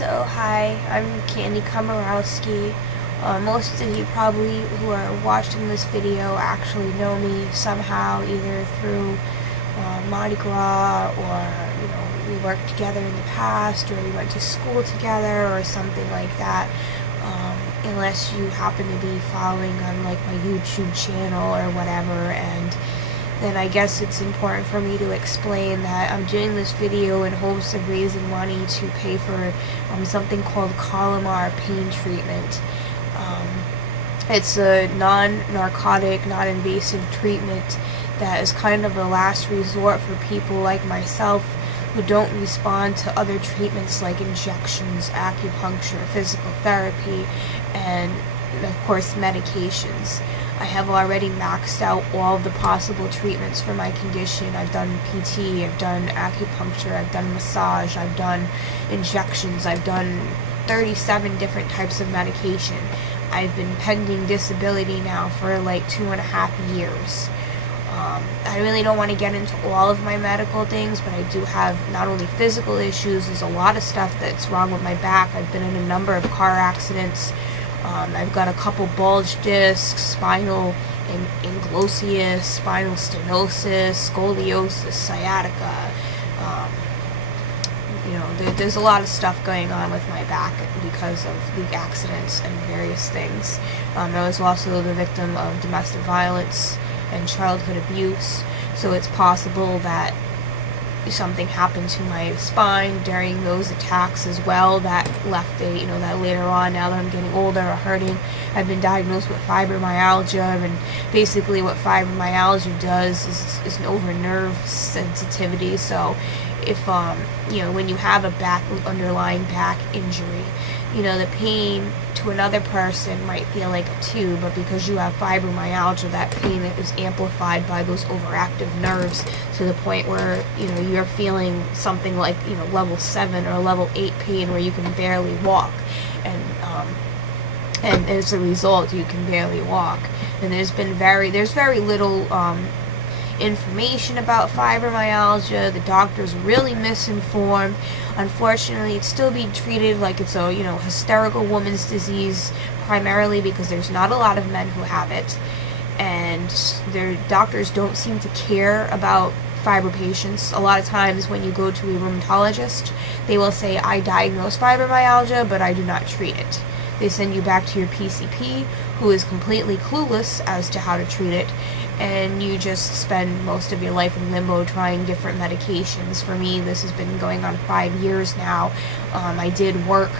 So hi, I'm Candy Komorowski. Most of you probably who are watching this video actually know me somehow, either through Mardi Gras, or we worked together in the past, or we went to school together, or something like that. Unless you happen to be following on like my YouTube channel or whatever, and then I guess it's important for me to explain that I'm doing this video in hopes of raising money to pay for something called Calmar pain treatment. It's a non-narcotic, non-invasive treatment that is kind of a last resort for people like myself who don't respond to other treatments like injections, acupuncture, physical therapy, and of course medications. I have already maxed out all of the possible treatments for my condition. I've done PT, I've done acupuncture, I've done massage, I've done injections, I've done 37 different types of medication. I've been pending disability now for like 2.5 years. I really don't want to get into all of my medical things, but I do have not only physical issues, there's a lot of stuff that's wrong with my back. I've been in a number of car accidents. I've got a couple bulge discs, spinal ankylosis, spinal stenosis, scoliosis, sciatica. There's a lot of stuff going on with my back because of the accidents and various things. I was also the victim of domestic violence and childhood abuse, so it's possible that something happened to my spine during those attacks as well that left that later on, now that I'm getting older or hurting, I've been diagnosed with fibromyalgia. And basically what fibromyalgia does is an over nerve sensitivity. So if when you have a underlying back injury, the pain to another person might feel like a 2, but because you have fibromyalgia, that pain is amplified by those overactive nerves to the point where you're feeling something like level 7 or level 8 pain where you can barely walk, and as a result you can barely walk. And there's very little information about fibromyalgia. The doctor's really misinformed. Unfortunately, it's still being treated like it's a hysterical woman's disease, primarily because there's not a lot of men who have it, and their doctors don't seem to care about fibro patients. A lot of times when you go to a rheumatologist, they will say, I diagnose fibromyalgia, but I do not treat it. They send you back to your PCP, who is completely clueless as to how to treat it, and you just spend most of your life in limbo trying different medications. For me, this has been going on 5 years now. I did work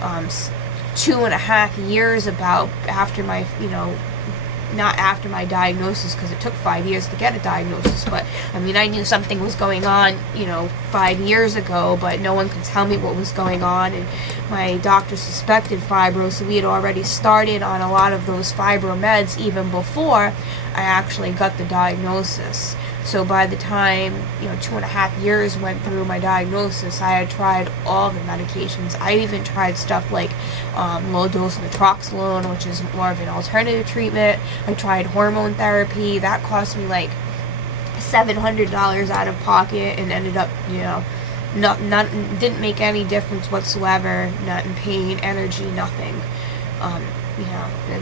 2.5 years after my, not after my diagnosis, because it took 5 years to get a diagnosis, but I knew something was going on 5 years ago, but no one could tell me what was going on, and my doctor suspected fibro, so we had already started on a lot of those fibro meds even before I actually got the diagnosis. So by the time 2.5 years went through my diagnosis, I had tried all the medications. I even tried stuff like low-dose naproxen, which is more of an alternative treatment. I tried hormone therapy. That cost me like $700 out of pocket, and ended up didn't make any difference whatsoever. Not in pain, energy, nothing.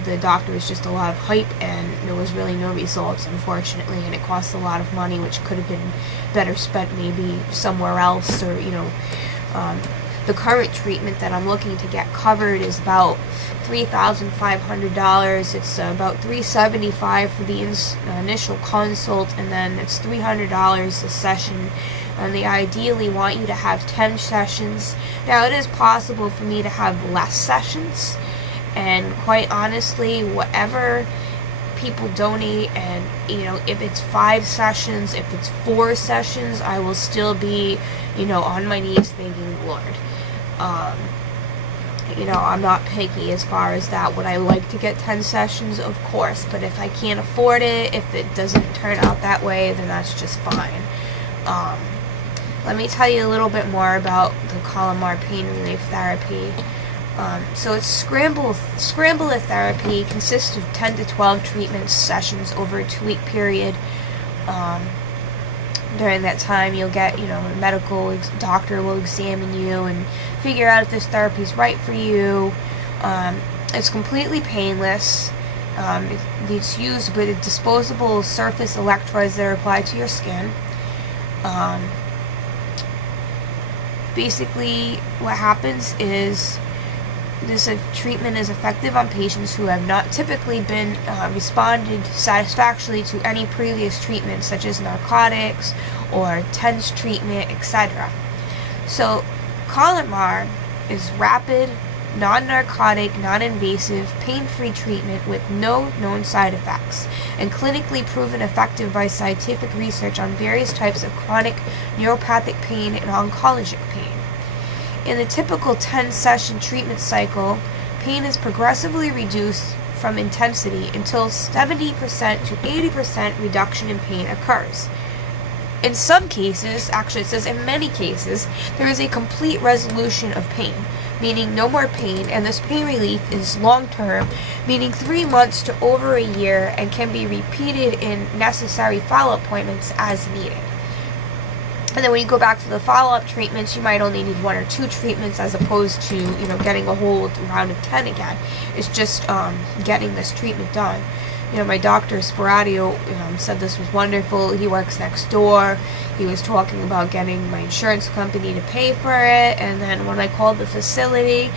The doctor was just a lot of hype, and there was really no results, unfortunately, and it cost a lot of money, which could have been better spent maybe somewhere else, or the current treatment that I'm looking to get covered is about $3,500. It's about $375 for the initial consult, and then it's $300 a session. And they ideally want you to have 10 sessions. Now, it is possible for me to have less sessions, and quite honestly, whatever people donate, and if it's 5 sessions, if it's 4 sessions, I will still be on my knees thanking Lord. I'm not picky as far as that. Would I like to get 10 sessions? Of course, but if I can't afford it, if it doesn't turn out that way, then that's just fine. Let me tell you a little bit more about the Calmar pain relief therapy. So it's scramble therapy, consists of 10 to 12 treatment sessions over a 2-week period. During that time, you'll get, a medical doctor will examine you and figure out if this therapy is right for you. It's completely painless. It's used with disposable surface electrodes that are applied to your skin. Basically, what happens is this treatment is effective on patients who have not typically been responded satisfactorily to any previous treatment, such as narcotics or TENS treatment, etc. So, Calmar is rapid, non-narcotic, non-invasive, pain-free treatment with no known side effects, and clinically proven effective by scientific research on various types of chronic neuropathic pain and oncologic pain. In the typical 10-session treatment cycle, pain is progressively reduced from intensity until 70% to 80% reduction in pain occurs. In some cases, actually it says in many cases, there is a complete resolution of pain, meaning no more pain, and this pain relief is long-term, meaning 3 months to over a year, and can be repeated in necessary follow-up appointments as needed. And then when you go back to the follow-up treatments, you might only need 1 or 2 treatments as opposed to, getting a whole round of 10 again. It's just getting this treatment done. My doctor, Sporadio, said this was wonderful. He works next door. He was talking about getting my insurance company to pay for it. And then when I called the facility,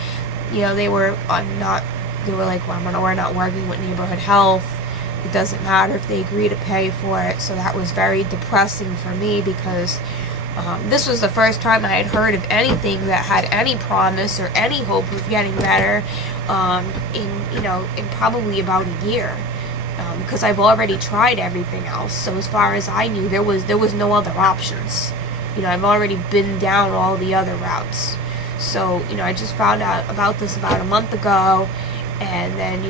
they were like, well, we're not working with neighborhood health. It doesn't matter if they agree to pay for it. So that was very depressing for me, because this was the first time I had heard of anything that had any promise or any hope of getting better in probably about a year. Because I've already tried everything else. So as far as I knew, there was no other options. I've already been down all the other routes. So, I just found out about this about a month ago. And then,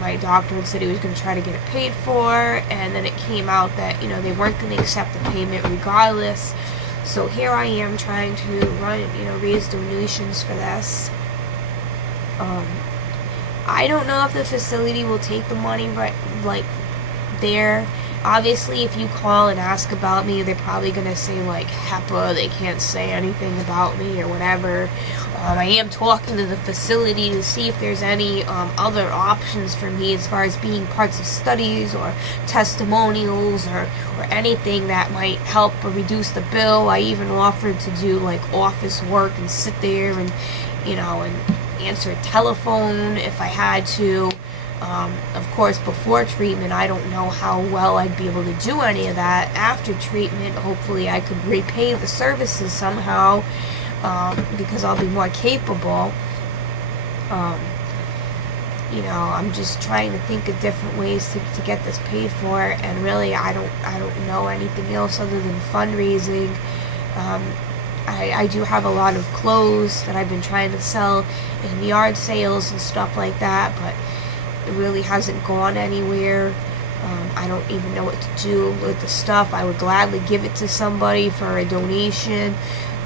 my doctor had said he was going to try to get it paid for. And then it came out that, they weren't going to accept the payment regardless. So here I am trying to raise donations for this. I don't know if the facility will take the money there. Obviously, if you call and ask about me, they're probably going to say, HEPA, they can't say anything about me or whatever. I am talking to the facility to see if there's any other options for me as far as being parts of studies or testimonials or anything that might help or reduce the bill. I even offered to do, office work and sit there and, and answer telephone if I had to. Of course, before treatment, I don't know how well I'd be able to do any of that. After treatment, hopefully I could repay the services somehow, because I'll be more capable. I'm just trying to think of different ways to get this paid for, and really I don't know anything else other than fundraising. I do have a lot of clothes that I've been trying to sell in yard sales and stuff like that, but it really hasn't gone anywhere. I don't even know what to do with the stuff. I would gladly give it to somebody for a donation.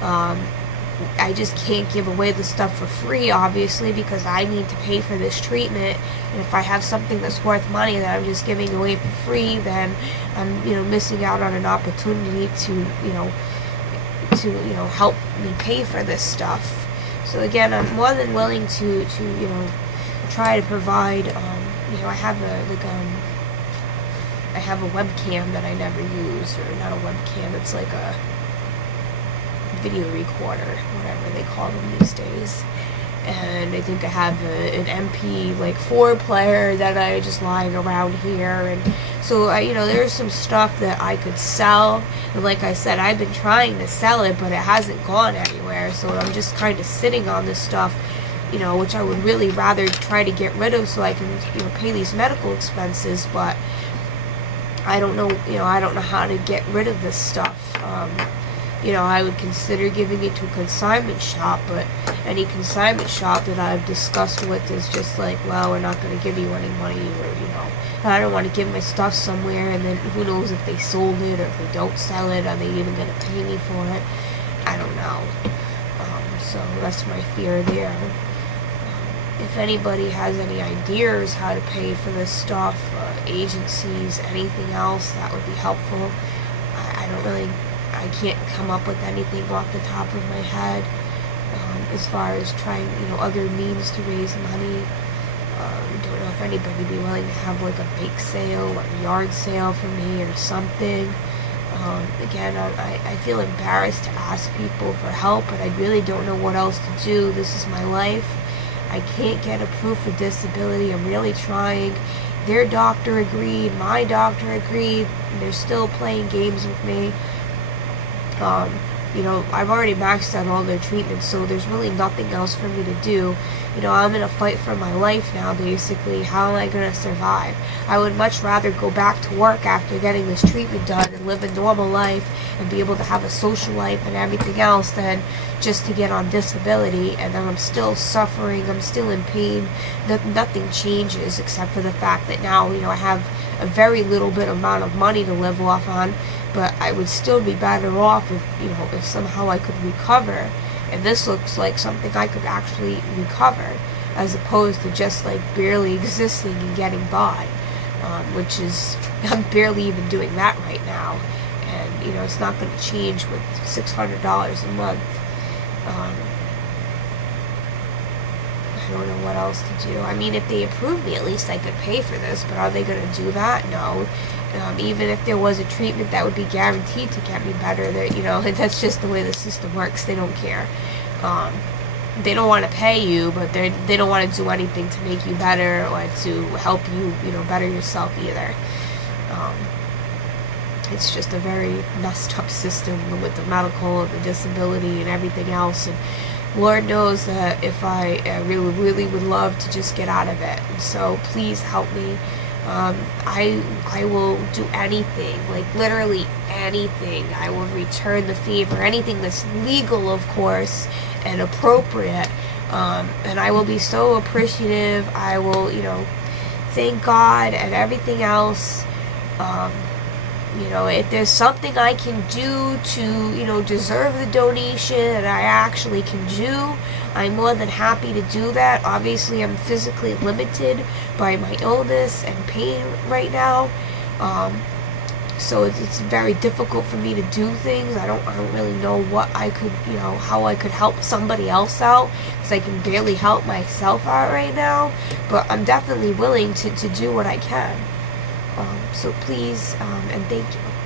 I just can't give away the stuff for free, obviously, because I need to pay for this treatment. And if I have something that's worth money that I'm just giving away for free, then I'm, missing out on an opportunity to, help me pay for this stuff. So again, I'm more than willing to try to provide. I have a webcam that I never use, or not a webcam. It's like a video recorder, whatever they call them these days. And I think I have an MP4 player that I just lying around here, and so there's some stuff that I could sell. And like I said, I've been trying to sell it, but it hasn't gone anywhere. So I'm just kind of sitting on this stuff, which I would really rather try to get rid of so I can pay these medical expenses. But I don't know, I don't know how to get rid of this stuff. I would consider giving it to a consignment shop, but any consignment shop that I've discussed with is just like, well, we're not going to give you any money, or, I don't want to give my stuff somewhere, and then who knows if they sold it, or if they don't sell it, are they even going to pay me for it? I don't know. So that's my fear there. If anybody has any ideas how to pay for this stuff, agencies, anything else, that would be helpful. I don't really I can't come up with anything off the top of my head as far as trying, other means to raise money. Don't know if anybody would be willing to have like a bake sale or a yard sale for me or something. Again, I feel embarrassed to ask people for help, but I really don't know what else to do. This is my life. I can't get a proof of disability. I'm really trying. Their doctor agreed, my doctor agreed, and they're still playing games with me. I've already maxed out all their treatments, so there's really nothing else for me to do. I'm in a fight for my life now, basically. How am I going to survive? I would much rather go back to work after getting this treatment done and live a normal life and be able to have a social life and everything else than just to get on disability, and then I'm still suffering, I'm still in pain. Nothing changes except for the fact that now, I have a very little bit amount of money to live off on, but I would still be better off if somehow I could recover. And this looks like something I could actually recover, as opposed to just like barely existing and getting by, which is, I'm barely even doing that right now. And it's not going to change with $600 a month. I don't know what else to do. I mean, if they approve me, at least I could pay for this, but are they going to do that? No. Even if there was a treatment that would be guaranteed to get me better, that's just the way the system works. They don't care. They don't want to pay you, but they don't want to do anything to make you better or to help you, better yourself either. It's just a very messed up system with the medical and the disability and everything else. And Lord knows that if I really, really would love to just get out of it. And so please help me. I will do anything, like literally anything. I will return the favor, anything that's legal, of course, and appropriate. And I will be so appreciative. I will, thank God and everything else. If there's something I can do to, deserve the donation and I actually can do, I'm more than happy to do that. Obviously, I'm physically limited by my illness and pain right now. So it's very difficult for me to do things. I don't really know what I could, how I could help somebody else out, because I can barely help myself out right now. But I'm definitely willing to do what I can. So please, and thank you.